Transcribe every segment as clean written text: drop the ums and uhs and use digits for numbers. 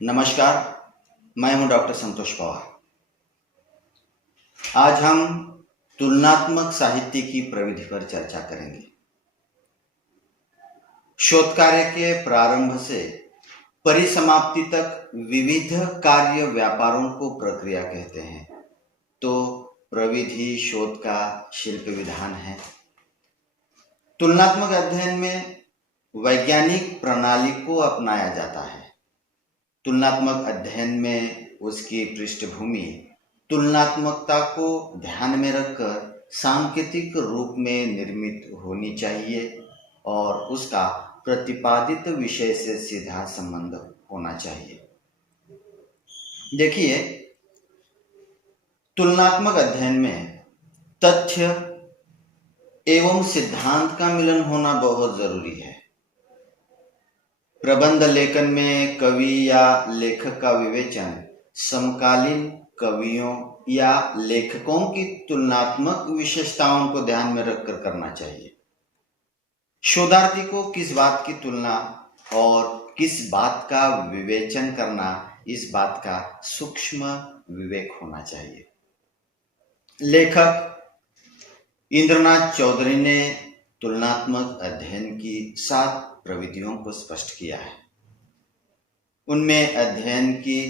नमस्कार, मैं हूं डॉक्टर संतोष पवार। आज हम तुलनात्मक साहित्य की प्रविधि पर चर्चा करेंगे। शोध कार्य के प्रारंभ से परिसमाप्ति तक विविध कार्य व्यापारों को प्रक्रिया कहते हैं। तो प्रविधि शोध का शिल्प विधान है। तुलनात्मक अध्ययन में वैज्ञानिक प्रणाली को अपनाया जाता है। तुलनात्मक अध्ययन में उसकी पृष्ठभूमि तुलनात्मकता को ध्यान में रखकर सांकेतिक रूप में निर्मित होनी चाहिए और उसका प्रतिपादित विषय से सीधा संबंध होना चाहिए। देखिए, तुलनात्मक अध्ययन में तथ्य एवं सिद्धांत का मिलन होना बहुत जरूरी है। प्रबंध लेखन में कवि या लेखक का विवेचन समकालीन कवियों या लेखकों की तुलनात्मक विशेषताओं को ध्यान में रखकर करना चाहिए। शोधार्थी को किस बात की तुलना और किस बात का विवेचन करना, इस बात का सूक्ष्म विवेक होना चाहिए। लेखक इंद्रनाथ चौधरी ने तुलनात्मक अध्ययन की 7 प्रविधियों को स्पष्ट किया है। उनमें अध्ययन की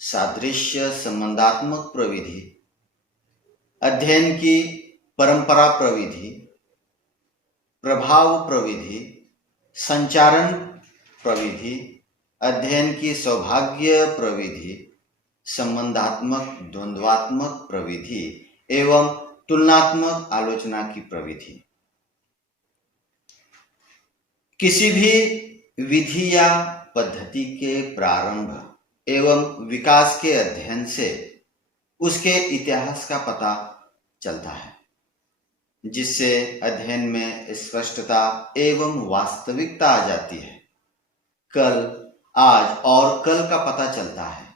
सादृश्य संबंधात्मक प्रविधि, अध्ययन की परंपरा प्रविधि, प्रभाव प्रविधि, संचारण प्रविधि, अध्ययन की सौभाग्य प्रविधि, संबंधात्मक द्वंद्वात्मक प्रविधि एवं तुलनात्मक आलोचना की प्रविधि। किसी भी विधि या पद्धति के प्रारंभ एवं विकास के अध्ययन से उसके इतिहास का पता चलता है, जिससे अध्ययन में स्पष्टता एवं वास्तविकता आ जाती है। कल, आज और कल का पता चलता है।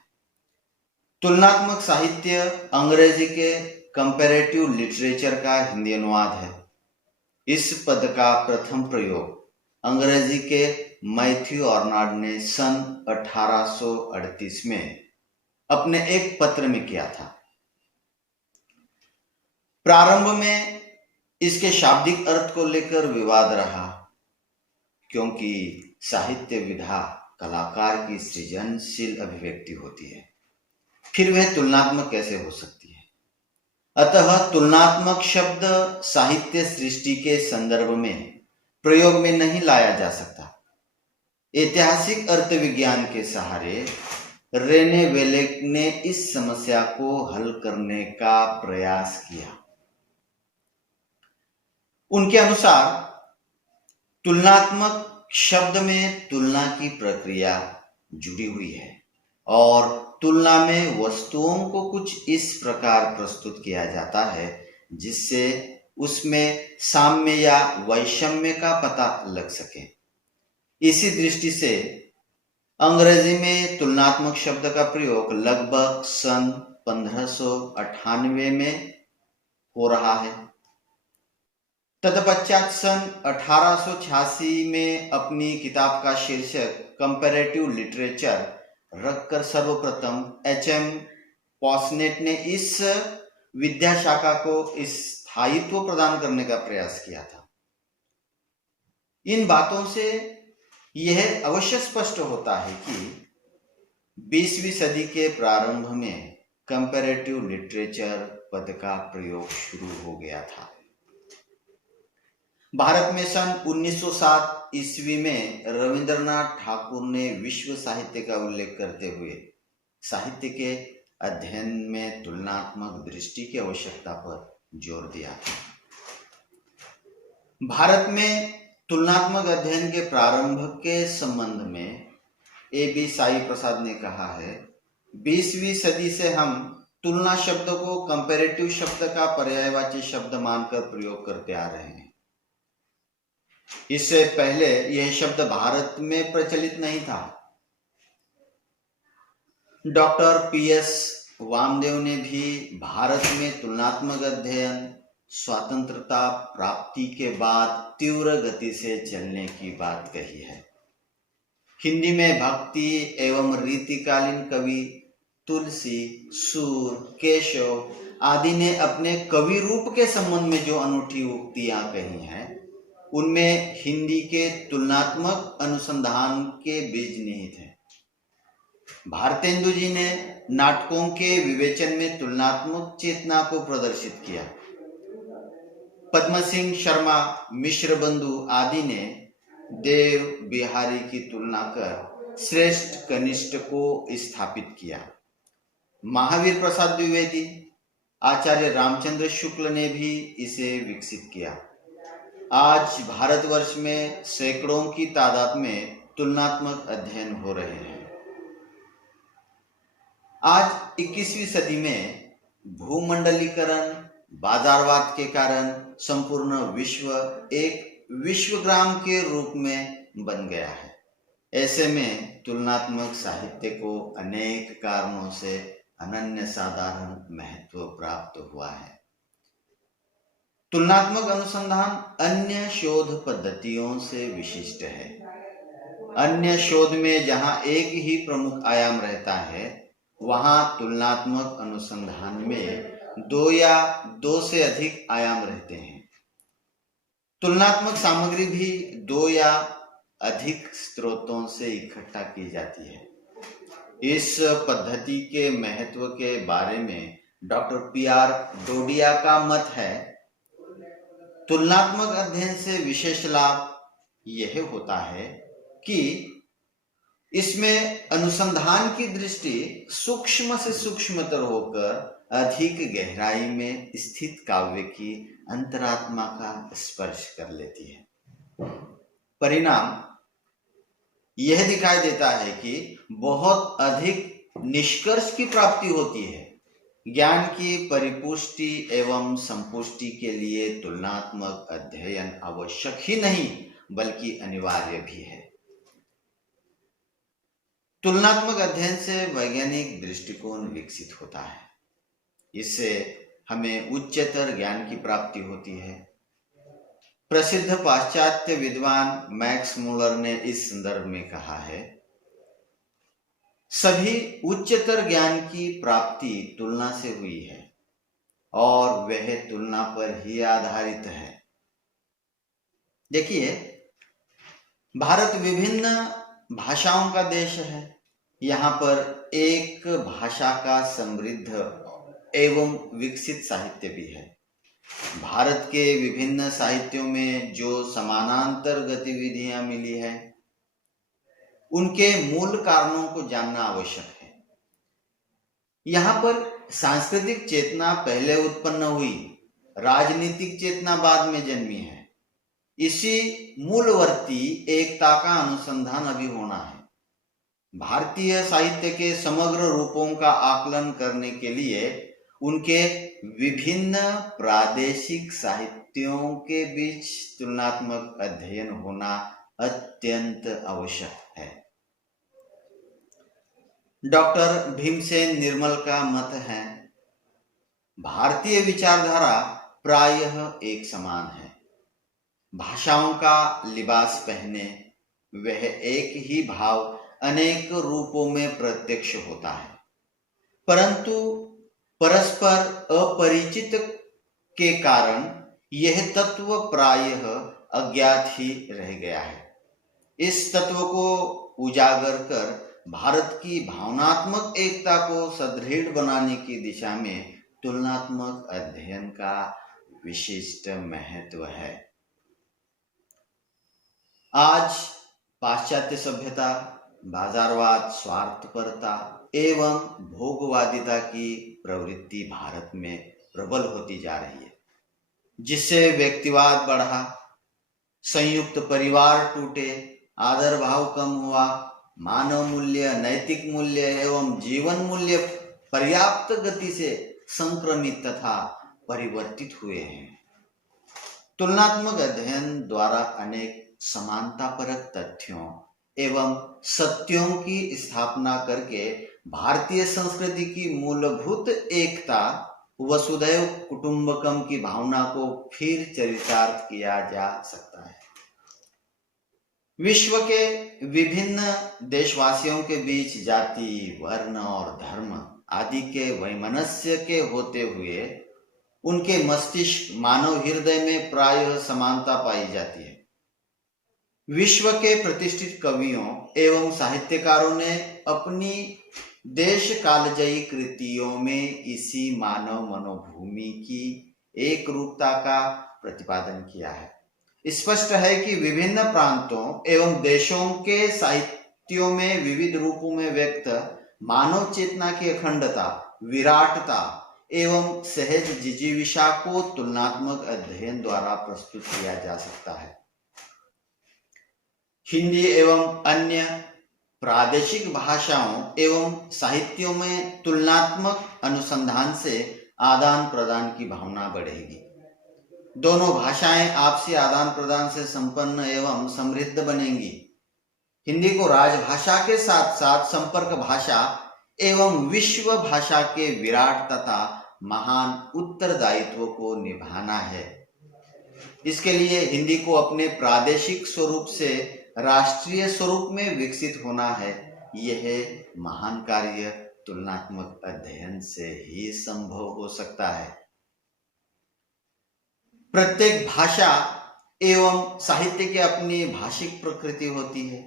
तुलनात्मक साहित्य अंग्रेजी के कंपैरेटिव लिटरेचर का हिंदी अनुवाद है। इस पद का प्रथम प्रयोग अंग्रेजी के मैथ्यू आर्नल्ड ने सन 1838 में अपने एक पत्र में किया था। प्रारंभ में इसके शाब्दिक अर्थ को लेकर विवाद रहा, क्योंकि साहित्य विधा कलाकार की सृजनशील अभिव्यक्ति होती है, फिर वह तुलनात्मक कैसे हो सकती है। अतः तुलनात्मक शब्द साहित्य सृष्टि के संदर्भ में प्रयोग में नहीं लाया जा सकता। ऐतिहासिक अर्थ विज्ञान के सहारे रेने वेलेक ने इस समस्या को हल करने का प्रयास किया। उनके अनुसार तुलनात्मक शब्द में तुलना की प्रक्रिया जुड़ी हुई है और तुलना में वस्तुओं को कुछ इस प्रकार प्रस्तुत किया जाता है जिससे उसमें साम्य या वैषम्य का पता लग सके। इसी दृष्टि से अंग्रेजी में तुलनात्मक शब्द का प्रयोग लगभग सन 1598 में हो रहा है। तत्पश्चात सन 1886 में अपनी किताब का शीर्षक कंपैरेटिव लिटरेचर रखकर सर्वप्रथम एच.एम. पॉसनेट ने इस विद्या शाखा को स्थायित्व प्रदान करने का प्रयास किया था। इन बातों से यह अवश्य स्पष्ट होता है कि 20वीं सदी के प्रारंभ में कंपैरेटिव लिटरेचर पद का प्रयोग शुरू हो गया था। भारत में सन 1907 ईस्वी में रविंद्रनाथ ठाकुर ने विश्व साहित्य का उल्लेख करते हुए साहित्य के अध्ययन में तुलनात्मक दृष्टि की आवश्यकता पर जोर दिया था। भारत में तुलनात्मक अध्ययन के प्रारंभ के संबंध में ए.बी. साई प्रसाद ने कहा है, 20वीं सदी से हम तुलना शब्द को कंपैरेटिव शब्द का पर्यायवाची शब्द मानकर प्रयोग करते आ रहे हैं। इससे पहले यह शब्द भारत में प्रचलित नहीं था। Doctor PS. वामदेव ने भी भारत में तुलनात्मक अध्ययन स्वतंत्रता प्राप्ति के बाद तीव्र गति से चलने की बात कही है। हिंदी में भक्ति एवं रीतिकालीन कवि तुलसी, सूर, केशव आदि ने अपने कवि रूप के संबंध में जो अनूठी उक्तियां कही हैं, उनमें हिंदी के तुलनात्मक अनुसंधान के बीज निहित हैं। भारतेंदु जी ने नाटकों के विवेचन में तुलनात्मक चेतना को प्रदर्शित किया। पद्म सिंह शर्मा, मिश्र बंधु आदि ने देव बिहारी की तुलना कर श्रेष्ठ कनिष्ठ को स्थापित किया। महावीर प्रसाद द्विवेदी, आचार्य रामचंद्र शुक्ल ने भी इसे विकसित किया। आज भारतवर्ष में सैकड़ों की तादाद में तुलनात्मक अध्ययन हो रहे हैं। आज 21वीं सदी में भूमंडलीकरण, बाजारवाद के कारण संपूर्ण विश्व एक विश्वग्राम के रूप में बन गया है। ऐसे में तुलनात्मक साहित्य को अनेक कारणों से अनन्य साधारण महत्व प्राप्त हुआ है। तुलनात्मक अनुसंधान अन्य शोध पद्धतियों से विशिष्ट है। अन्य शोध में जहां एक ही प्रमुख आयाम रहता है, वहां तुलनात्मक अनुसंधान में दो या दो से अधिक आयाम रहते हैं। तुलनात्मक सामग्री भी दो या अधिक स्रोतों से इकट्ठा की जाती है। इस पद्धति के महत्व के बारे में डॉक्टर पी.आर. डोडिया का मत है, तुलनात्मक अध्ययन से विशेष लाभ यह होता है कि इसमें अनुसंधान की दृष्टि सूक्ष्म से सूक्ष्मतर होकर अधिक गहराई में स्थित काव्य की अंतरात्मा का स्पर्श कर लेती है। परिणाम यह दिखाई देता है कि बहुत अधिक निष्कर्ष की प्राप्ति होती है। ज्ञान की परिपुष्टि एवं संपुष्टि के लिए तुलनात्मक अध्ययन आवश्यक ही नहीं बल्कि अनिवार्य भी है। तुलनात्मक अध्ययन से वैज्ञानिक दृष्टिकोण विकसित होता है। इससे हमें उच्चतर ज्ञान की प्राप्ति होती है। प्रसिद्ध पाश्चात्य विद्वान मैक्स मुलर ने इस संदर्भ में कहा है, सभी उच्चतर ज्ञान की प्राप्ति तुलना से हुई है और वह तुलना पर ही आधारित है। देखिए, भारत विभिन्न भाषाओं का देश है। यहाँ पर एक भाषा का समृद्ध एवं विकसित साहित्य भी है। भारत के विभिन्न साहित्यों में जो समानांतर गतिविधियां मिली है, उनके मूल कारणों को जानना आवश्यक है। यहाँ पर सांस्कृतिक चेतना पहले उत्पन्न हुई, राजनीतिक चेतना बाद में जन्मी है। इसी मूलवर्ती एकता का अनुसंधान अभी होना है। भारतीय साहित्य के समग्र रूपों का आकलन करने के लिए उनके विभिन्न प्रादेशिक साहित्यों के बीच तुलनात्मक अध्ययन होना अत्यंत आवश्यक है। डॉक्टर भीमसेन निर्मल का मत है, भारतीय विचारधारा प्रायः एक समान है। भाषाओं का लिबास पहने वह एक ही भाव अनेक रूपों में प्रत्यक्ष होता है, परंतु परस्पर अपरिचित के कारण यह तत्व प्रायः अज्ञात ही रह गया है। इस तत्व को उजागर कर भारत की भावनात्मक एकता को सुदृढ़ बनाने की दिशा में तुलनात्मक अध्ययन का विशिष्ट महत्व है। आज पाश्चात्य सभ्यता, बाजारवाद, स्वार्थपरता एवं भोगवादिता की प्रवृत्ति भारत में प्रबल होती जा रही है, जिससे व्यक्तिवाद बढ़ा, संयुक्त परिवार टूटे, आदर भाव कम हुआ, मानव मूल्य, नैतिक मूल्य एवं जीवन मूल्य पर्याप्त गति से संक्रमित तथा परिवर्तित हुए हैं। तुलनात्मक अध्ययन द्वारा अनेक समानतापरक तथ्यों एवं सत्यों की स्थापना करके भारतीय संस्कृति की मूलभूत एकता, वसुधैव कुटुंबकम की भावना को फिर चरितार्थ किया जा सकता है। विश्व के विभिन्न देशवासियों के बीच जाति, वर्ण और धर्म आदि के वैमनस्य के होते हुए उनके मस्तिष्क मानव हृदय में प्रायः समानता पाई जाती है। विश्व के प्रतिष्ठित कवियों एवं साहित्यकारों ने अपनी देश कालजयी कृतियों में इसी मानव मनोभूमि की एक रूपता का प्रतिपादन किया है। स्पष्ट है कि विभिन्न प्रांतों एवं देशों के साहित्यों में विविध रूपों में व्यक्त मानव चेतना की अखंडता, विराटता एवं सहज जिजीविषा को तुलनात्मक अध्ययन द्वारा प्रस्तुत किया जा सकता है। हिंदी एवं अन्य प्रादेशिक भाषाओं एवं साहित्यों में तुलनात्मक अनुसंधान से आदान प्रदान की भावना बढ़ेगी। दोनों भाषाएं आपसी आदान प्रदान से संपन्न एवं समृद्ध बनेंगी। हिंदी को राजभाषा के साथ साथ संपर्क भाषा एवं विश्व भाषा के विराट तथा महान उत्तरदायित्व को निभाना है। इसके लिए हिंदी को अपने प्रादेशिक स्वरूप से राष्ट्रीय स्वरूप में विकसित होना है। यह महान कार्य तुलनात्मक अध्ययन से ही संभव हो सकता है। प्रत्येक भाषा एवं साहित्य की अपनी भाषिक प्रकृति होती है।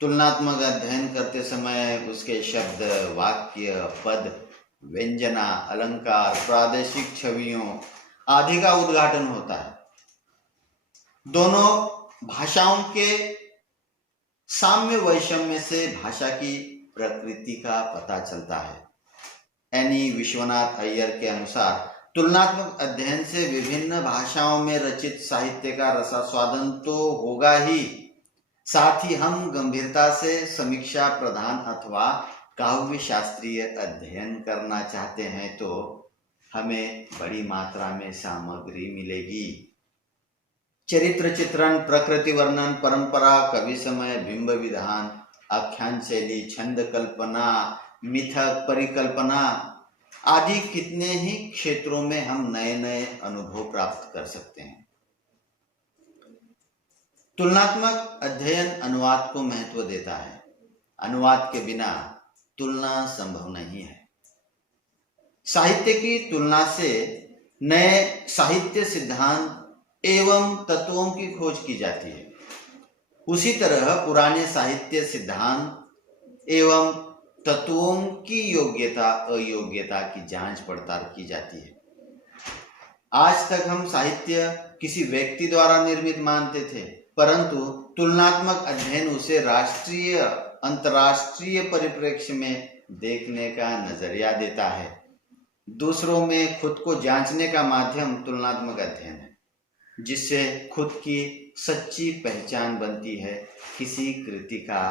तुलनात्मक अध्ययन करते समय उसके शब्द, वाक्य, पद, व्यंजना, अलंकार, प्रादेशिक छवियों आदि का उद्घाटन होता है। दोनों भाषाओं के साम्य वैषम्य से भाषा की प्रकृति का पता चलता है। एनी विश्वनाथ अय्यर के अनुसार तुलनात्मक अध्ययन से विभिन्न भाषाओं में रचित साहित्य का रसास्वादन तो होगा ही, साथ ही हम गंभीरता से समीक्षा प्रधान अथवा काव्य शास्त्रीय अध्ययन करना चाहते हैं तो हमें बड़ी मात्रा में सामग्री मिलेगी। चरित्र चित्रण, प्रकृति वर्णन, परंपरा, कवि समय, बिंब विधान, आख्यान शैली, छंद कल्पना, मिथक, परिकल्पना आदि कितने ही क्षेत्रों में हम नए नए अनुभव प्राप्त कर सकते हैं। तुलनात्मक अध्ययन अनुवाद को महत्व देता है। अनुवाद के बिना तुलना संभव नहीं है। साहित्य की तुलना से नए साहित्य सिद्धांत एवं तत्वों की खोज की जाती है। उसी तरह पुराने साहित्य सिद्धांत एवं तत्वों की योग्यता अयोग्यता की जांच पड़ताल की जाती है। आज तक हम साहित्य किसी व्यक्ति द्वारा निर्मित मानते थे, परंतु तुलनात्मक अध्ययन उसे राष्ट्रीय अंतर्राष्ट्रीय परिप्रेक्ष्य में देखने का नजरिया देता है। दूसरों में खुद को जांचने का माध्यम तुलनात्मक अध्ययन है, जिससे खुद की सच्ची पहचान बनती है। किसी कृति का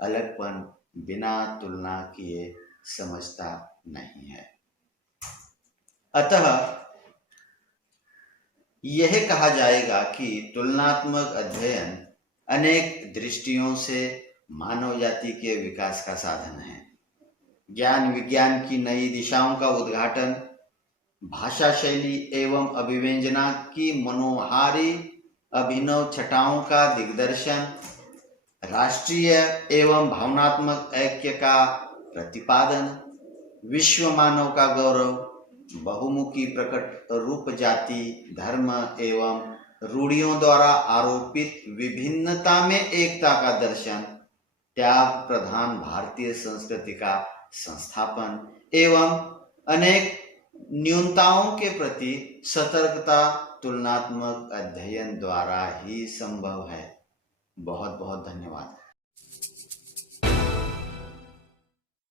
अलगपन बिना तुलना किए समझता नहीं है। अतः यह कहा जाएगा कि तुलनात्मक अध्ययन अनेक दृष्टियों से मानव जाति के विकास का साधन है। ज्ञान विज्ञान की नई दिशाओं का उद्घाटन, भाषा शैली एवं अभिव्यंजना की मनोहारी अभिनव छटाओं का दिग्दर्शन, राष्ट्रीय एवं भावनात्मक ऐक्य का प्रतिपादन, विश्व मानव का गौरव, बहुमुखी प्रकट रूप, जाति, धर्म एवं रूढ़ियों द्वारा आरोपित विभिन्नता में एकता का दर्शन, त्याग प्रधान भारतीय संस्कृति का संस्थापन एवं अनेक न्यूनताओं के प्रति सतर्कता तुलनात्मक अध्ययन द्वारा ही संभव है। बहुत बहुत धन्यवाद।